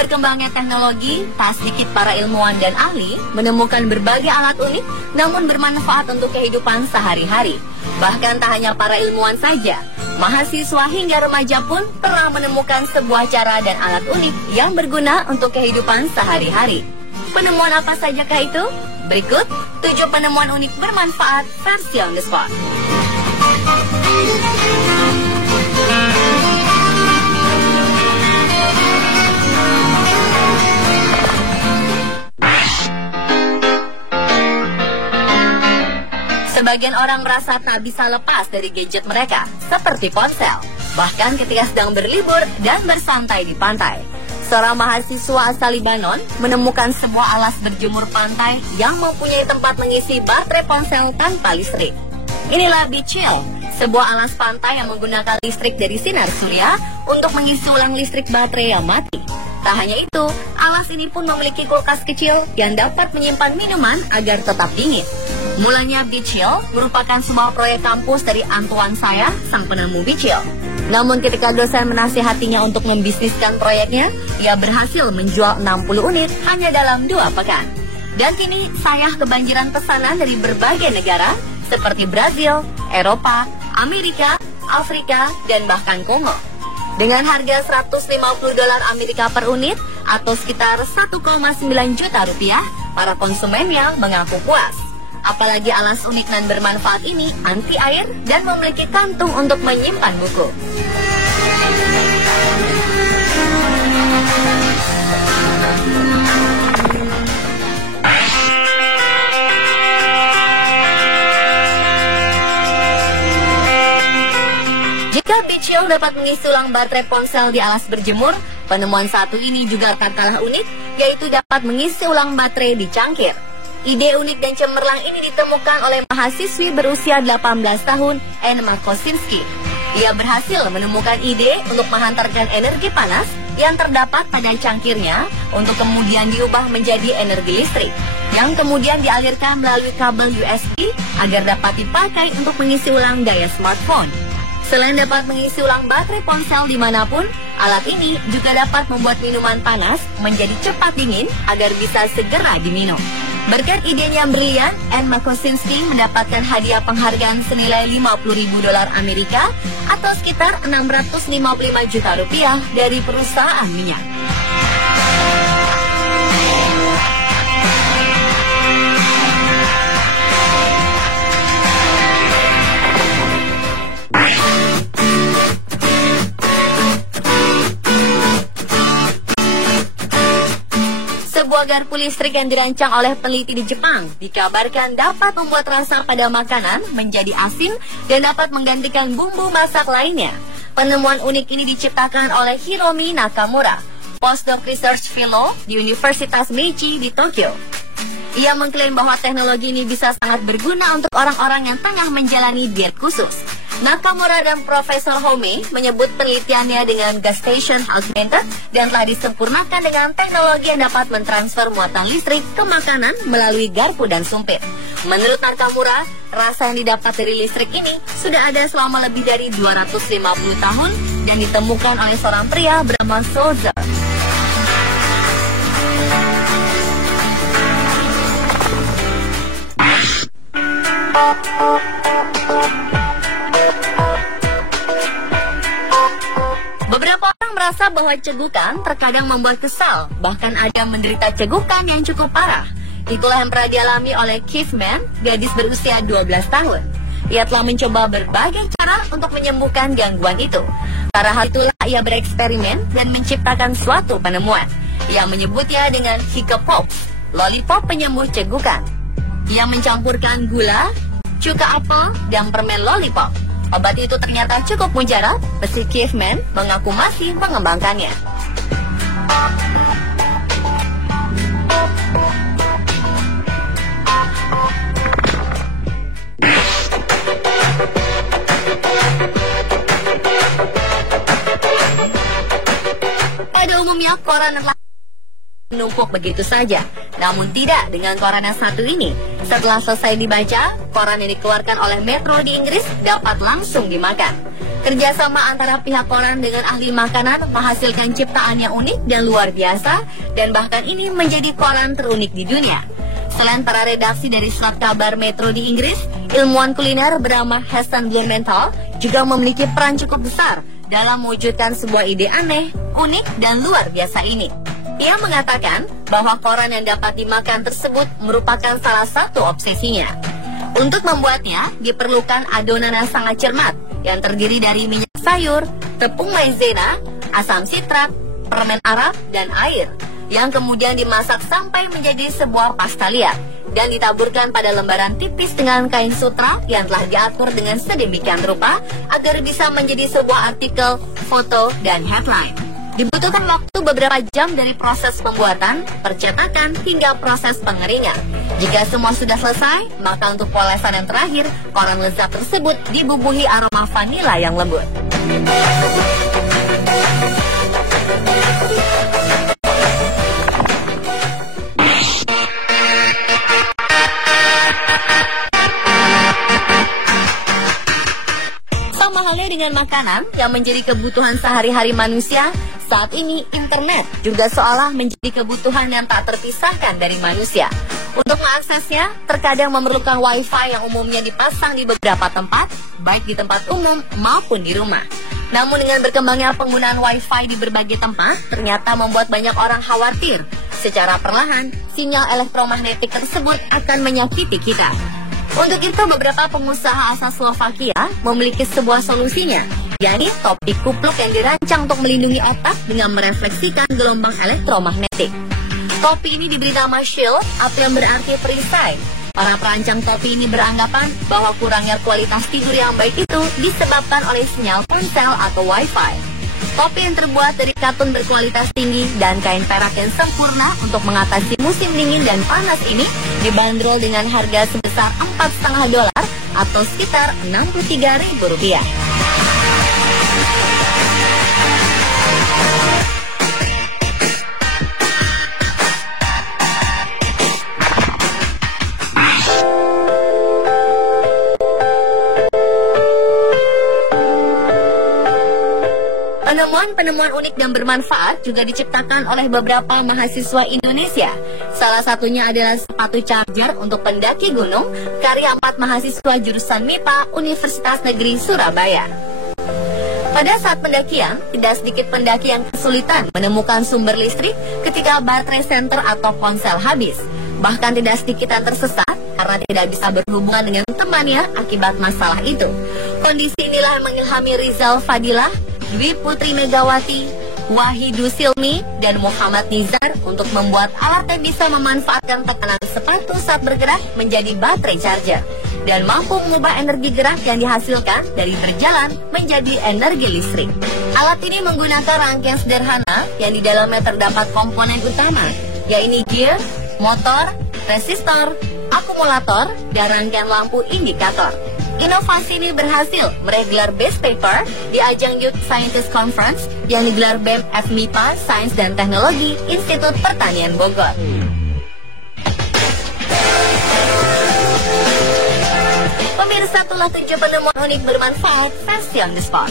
berkembangnya teknologi, tak sedikit para ilmuwan dan ahli menemukan berbagai alat unik namun bermanfaat untuk kehidupan sehari-hari. Bahkan tak hanya para ilmuwan saja, mahasiswa hingga remaja pun telah menemukan sebuah cara dan alat unik yang berguna untuk kehidupan sehari-hari. Penemuan apa sajakah itu? Berikut 7 penemuan unik bermanfaat versi on the spot. Sebagian orang merasa tak bisa lepas dari gadget mereka, seperti ponsel, bahkan ketika sedang berlibur dan bersantai di pantai. Seorang mahasiswa asal Libanon menemukan sebuah alas berjemur pantai yang mempunyai tempat mengisi baterai ponsel tanpa listrik. Inilah Bechill, sebuah alas pantai yang menggunakan listrik dari sinar surya untuk mengisi ulang listrik baterai yang mati. Tak hanya itu, alas ini pun memiliki kulkas kecil yang dapat menyimpan minuman agar tetap dingin. Mulanya Bechill merupakan sebuah proyek kampus dari Antoine Saya, sang penemu Bechill. Namun ketika dosen menasihatinya untuk membisniskan proyeknya, ia berhasil menjual 60 unit hanya dalam 2 pekan. Dan kini Saya kebanjiran pesanan dari berbagai negara seperti Brazil, Eropa, Amerika, Afrika, dan bahkan Kongo. Dengan harga $150 Amerika per unit atau sekitar 1,9 juta rupiah, para konsumennya mengaku puas. Apalagi alas unik dan bermanfaat ini anti air dan memiliki kantung untuk menyimpan buku. Jika Bechill dapat mengisi ulang baterai ponsel di alas berjemur, penemuan satu ini juga tak kalah unik, yaitu dapat mengisi ulang baterai di cangkir. Ide unik dan cemerlang ini ditemukan oleh mahasiswi berusia 18 tahun, Emma Kosinski. Ia berhasil menemukan ide untuk menghantarkan energi panas yang terdapat pada cangkirnya untuk kemudian diubah menjadi energi listrik, yang kemudian dialirkan melalui kabel USB agar dapat dipakai untuk mengisi ulang daya smartphone. Selain dapat mengisi ulang baterai ponsel dimanapun, alat ini juga dapat membuat minuman panas menjadi cepat dingin agar bisa segera diminum. Berkat idenya yang brilian, Emma Kosinski mendapatkan hadiah penghargaan senilai $50.000 Amerika atau sekitar 655 juta rupiah dari perusahaan minyak. Sebuah garpu listrik yang dirancang oleh peneliti di Jepang dikabarkan dapat membuat rasa pada makanan menjadi asin dan dapat menggantikan bumbu masak lainnya. Penemuan unik ini diciptakan oleh Hiromi Nakamura, postdoc research fellow di Universitas Meiji di Tokyo. Ia mengklaim bahwa teknologi ini bisa sangat berguna untuk orang-orang yang tengah menjalani diet khusus. Nakamura dan Profesor Home menyebut penelitiannya dengan gas station house method dan telah disempurnakan dengan teknologi yang dapat mentransfer muatan listrik ke makanan melalui garpu dan sumpit. Menurut Nakamura, rasa yang didapat dari listrik ini sudah ada selama lebih dari 250 tahun dan ditemukan oleh seorang pria bernama Sozer. Beberapa orang merasa bahwa cegukan terkadang membuat kesal, bahkan ada menderita cegukan yang cukup parah. Itulah yang pernah dialami oleh Keith Mann, gadis berusia 12 tahun. Ia telah mencoba berbagai cara untuk menyembuhkan gangguan itu. Karena hal itulah ia bereksperimen dan menciptakan suatu penemuan. Ia menyebutnya dengan Hiccupops, lollipop penyembuh cegukan. Ia mencampurkan gula, cuka apel, dan permen lollipop. Obat itu ternyata cukup mujarab, meski Keith Mann mengaku masih mengembangkannya. Pada umumnya koran adalah menumpuk begitu saja. Namun tidak dengan koran yang satu ini. Setelah selesai dibaca, koran yang dikeluarkan oleh Metro di Inggris dapat langsung dimakan. Kerjasama antara pihak koran dengan ahli makanan menghasilkan ciptaan yang unik dan luar biasa, dan bahkan ini menjadi koran terunik di dunia. Selain para redaksi dari surat kabar Metro di Inggris, ilmuwan kuliner bernama Heston Blumenthal juga memiliki peran cukup besar dalam mewujudkan sebuah ide aneh, unik, dan luar biasa ini. Ia mengatakan bahwa koran yang dapat dimakan tersebut merupakan salah satu obsesinya. Untuk membuatnya, diperlukan adonan yang sangat cermat, yang terdiri dari minyak sayur, tepung maizena, asam sitrat, permen Arab, dan air, yang kemudian dimasak sampai menjadi sebuah pasta liat, dan ditaburkan pada lembaran tipis dengan kain sutra yang telah diatur dengan sedemikian rupa agar bisa menjadi sebuah artikel, foto, dan headline. Dibutuhkan waktu beberapa jam dari proses pembuatan, percetakan, hingga proses pengeringan. Jika semua sudah selesai, maka untuk polesan yang terakhir, koran lezat tersebut dibubuhi aroma vanila yang lembut. Sama halnya dengan makanan yang menjadi kebutuhan sehari-hari manusia, saat ini internet juga seolah menjadi kebutuhan yang tak terpisahkan dari manusia. Untuk mengaksesnya, terkadang memerlukan wifi yang umumnya dipasang di beberapa tempat, baik di tempat umum maupun di rumah. Namun dengan berkembangnya penggunaan wifi di berbagai tempat, ternyata membuat banyak orang khawatir. Secara perlahan, sinyal elektromagnetik tersebut akan menyakiti kita. Untuk itu, beberapa pengusaha asal Slovakia memiliki sebuah solusinya, yakni topi kupluk yang dirancang untuk melindungi otak dengan merefleksikan gelombang elektromagnetik. Topi ini diberi nama Shield atau yang berarti perisai. Para perancang topi ini beranggapan bahwa kurangnya kualitas tidur yang baik itu disebabkan oleh sinyal ponsel atau wifi. Topi yang terbuat dari katun berkualitas tinggi dan kain perak yang sempurna untuk mengatasi musim dingin dan panas ini dibanderol dengan harga sebesar $4,5 atau sekitar Rp63.000. Penemuan-penemuan unik dan bermanfaat juga diciptakan oleh beberapa mahasiswa Indonesia. Salah satunya adalah sepatu charger untuk pendaki gunung, karya 4 mahasiswa jurusan MIPA Universitas Negeri Surabaya. Pada saat pendakian, tidak sedikit pendaki yang kesulitan menemukan sumber listrik ketika baterai senter atau ponsel habis. Bahkan tidak sedikit yang tersesat karena tidak bisa berhubungan dengan temannya akibat masalah itu. Kondisi inilah yang mengilhami Rizal Fadilah, Dwi Putri Megawati, Wahidu Silmi, dan Muhammad Nizar untuk membuat alat yang bisa memanfaatkan tekanan sepatu saat bergerak menjadi baterai charger dan mampu mengubah energi gerak yang dihasilkan dari berjalan menjadi energi listrik. Alat ini menggunakan rangkaian sederhana yang di dalamnya terdapat komponen utama, yaitu gear, motor, resistor, akumulator, dan rangkaian lampu indikator. Inovasi ini berhasil meraih gelar Best Paper di ajang Youth Scientist Conference yang digelar BEM FMIPA Sains dan Teknologi Institut Pertanian Bogor. Pemirsa, itulah 7 penemuan unik bermanfaat versi on the spot.